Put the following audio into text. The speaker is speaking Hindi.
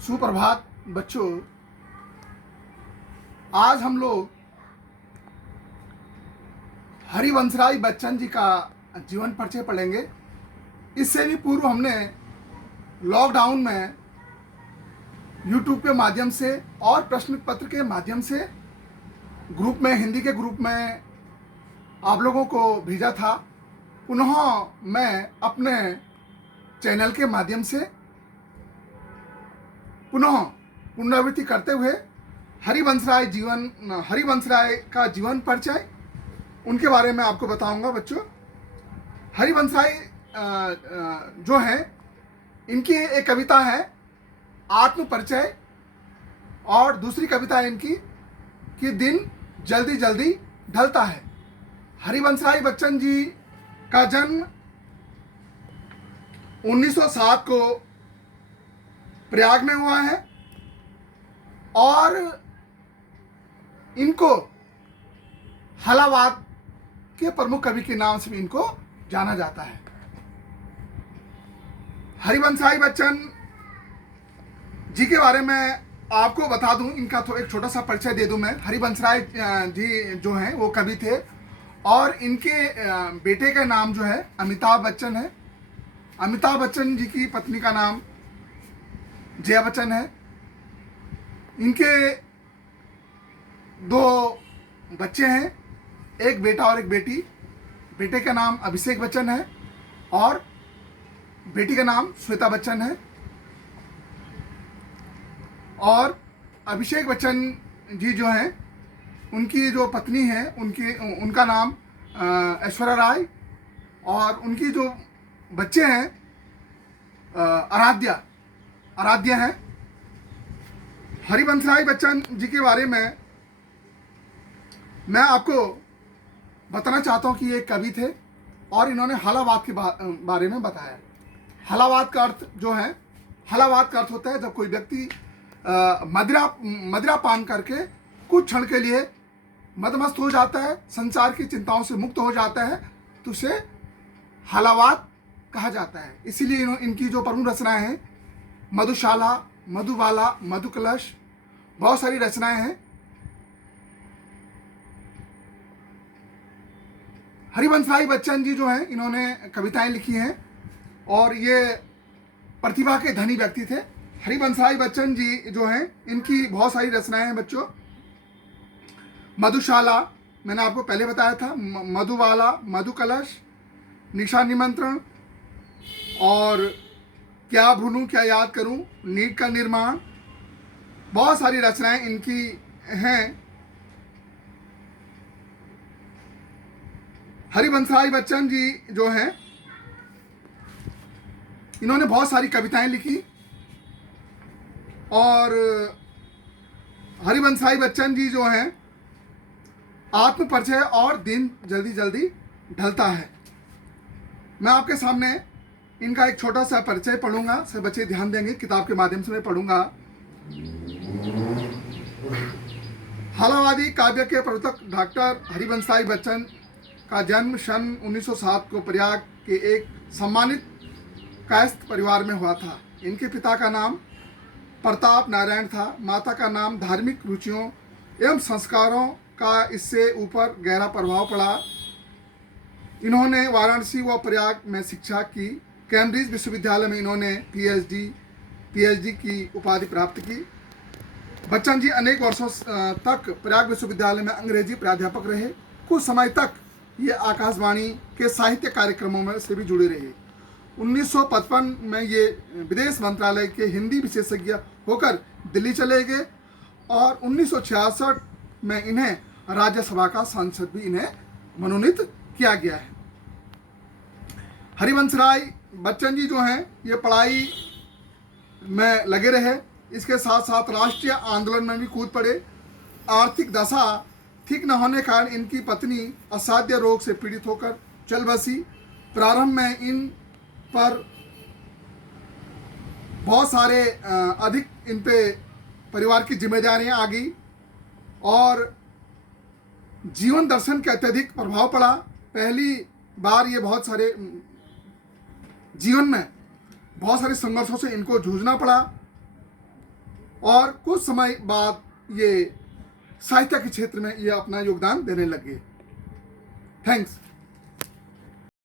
सुप्रभात बच्चों। आज हम लोग हरिवंशराय बच्चन जी का जीवन परिचय पढ़ेंगे। इससे भी पूर्व हमने लॉकडाउन में यूट्यूब के माध्यम से और प्रश्न पत्र के माध्यम से ग्रुप में, हिंदी के ग्रुप में आप लोगों को भेजा था। पुनः मैं अपने चैनल के माध्यम से पुनः पुनरावृत्ति करते हुए हरिवंशराय का जीवन परिचय, उनके बारे में आपको बताऊंगा। बच्चों, हरिवंशराय जो है, इनकी एक कविता है आत्म परिचय, और दूसरी कविता है इनकी कि दिन जल्दी जल्दी ढलता है। हरिवंशराय बच्चन जी का जन्म 1907 को प्रयाग में हुआ है और इनको हलावाद के प्रमुख कवि के नाम से भी इनको जाना जाता है। हरिवंशराय बच्चन जी के बारे में आपको बता दूं, इनका तो एक छोटा सा परिचय दे दूं मैं। हरिवंशराय जी जो हैं वो कवि थे और इनके बेटे का नाम जो है अमिताभ बच्चन है। अमिताभ बच्चन जी की पत्नी का नाम जया बच्चन है। इनके दो बच्चे हैं, एक बेटा और एक बेटी। बेटे का नाम अभिषेक बच्चन है और बेटी का नाम श्वेता बच्चन है। और अभिषेक बच्चन जी जो हैं, उनकी जो पत्नी है उनका नाम ऐश्वर्या राय, और उनकी जो बच्चे हैं आराध्या है। हरिवंशराय बच्चन जी के बारे में मैं आपको बताना चाहता हूं कि ये कवि थे और इन्होंने हलावाद के बारे में बताया। हलावाद का अर्थ जो है, हलावाद का अर्थ होता है जब कोई व्यक्ति मदिरा पान करके कुछ क्षण के लिए मदमस्त हो जाता है, संसार की चिंताओं से मुक्त हो जाता है, तो उसे हलावाद कहा जाता है। इसीलिए इनकी जो प्रमुख रचनाएं हैं, मधुशाला, मधुबाला, मधुकलश, बहुत सारी रचनाएं हैं। हरिवंशराय बच्चन जी जो हैं, इन्होंने कविताएं लिखी हैं और ये प्रतिभा के धनी व्यक्ति थे। हरिवंशराय बच्चन जी जो हैं, इनकी बहुत सारी रचनाएं हैं बच्चों। मधुशाला मैंने आपको पहले बताया था, मधुबाला, मधुकलश, निशा निमंत्रण, और क्या भूलूं क्या याद करूं, नीट का निर्माण, बहुत सारी रचनाएं इनकी हैं। हरिवंशराय बच्चन जी जो हैं, इन्होंने बहुत सारी कविताएं लिखी और हरिवंशराय बच्चन जी जो हैं, आत्म परिचय और दिन जल्दी जल्दी ढलता है। मैं आपके सामने इनका एक छोटा सा परिचय पढ़ूंगा। सब बच्चे ध्यान देंगे, किताब के माध्यम से मैं पढ़ूंगा। हलावादी काव्य के प्रवर्तक डॉक्टर हरिवंशराय बच्चन का जन्म सन 1907 को प्रयाग के एक सम्मानित कायस्थ परिवार में हुआ था। इनके पिता का नाम प्रताप नारायण था। माता का नाम धार्मिक रुचियों एवं संस्कारों का इससे ऊपर गहरा प्रभाव पड़ा। इन्होंने वाराणसी व प्रयाग में शिक्षा की। कैम्ब्रिज विश्वविद्यालय में इन्होंने पीएचडी की उपाधि प्राप्त की। बच्चन जी अनेक वर्षों तक प्रयाग विश्वविद्यालय में अंग्रेजी प्राध्यापक रहे। कुछ समय तक ये आकाशवाणी के साहित्य कार्यक्रमों में से भी जुड़े रहे। 1955 में ये विदेश मंत्रालय के हिंदी विशेषज्ञ होकर दिल्ली चले गए और 1966 में इन्हें राज्यसभा का सांसद भी इन्हें मनोनीत किया गया है। हरिवंशराय बच्चन जी जो हैं, ये पढ़ाई में लगे रहे, इसके साथ साथ राष्ट्रीय आंदोलन में भी कूद पड़े। आर्थिक दशा ठीक न होने कारण इनकी पत्नी असाध्य रोग से पीड़ित होकर चल बसी। प्रारंभ में इन पर बहुत सारे अधिक इन पे परिवार की जिम्मेदारियां आ गई और जीवन दर्शन का अत्यधिक प्रभाव पड़ा। पहली बार ये बहुत सारे जीवन में बहुत सारे संघर्षों से इनको जूझना पड़ा। और कुछ समय बाद ये साहित्य के क्षेत्र में ये अपना योगदान देने लगे। थैंक्स।